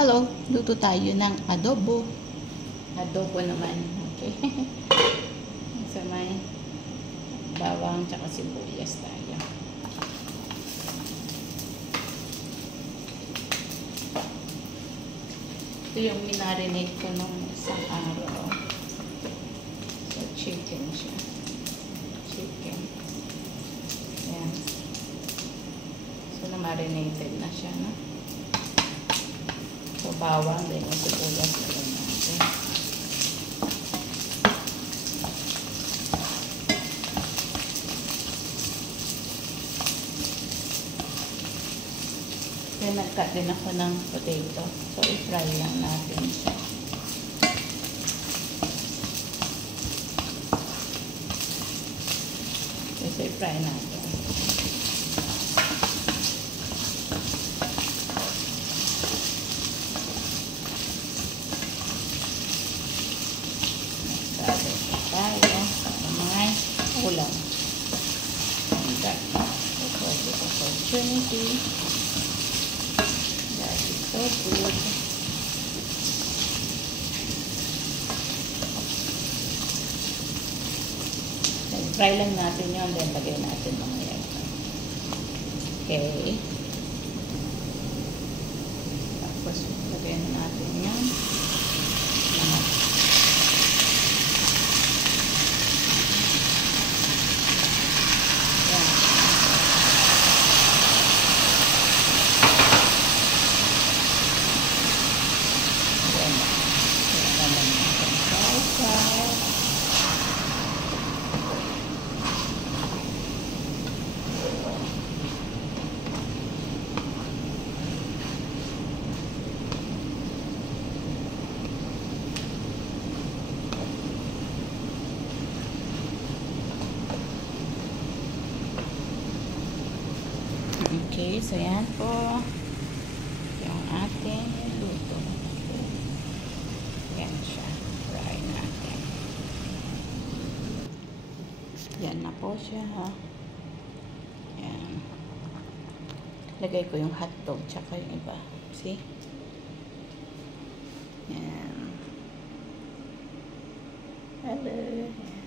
Hello, luto tayo ng adobo. Adobo naman. Okay. So may bawang tsaka sibuyas tayo. Ito yung minarinate ko nung isang araw. So chicken siya. Chicken. Ayan. So na-marinated na siya, no? So, bawang, then yung sibuyas na rin natin. Then, nag-cut din ako ng potato. So, i-fry lang natin siya. So, i-fry natin. Ulam. That this opportunity. That is so good. Then, fry lang natin yun. Then, lagay natin mamaya. Okay. Tapos, lagay natin yun. Okay, so yan po yung ating luto. Yan siya. Fry natin. Yan na po siya, ha. Yan. Lagay ko yung hotdog tsaka yung iba. See? Yan. Hello.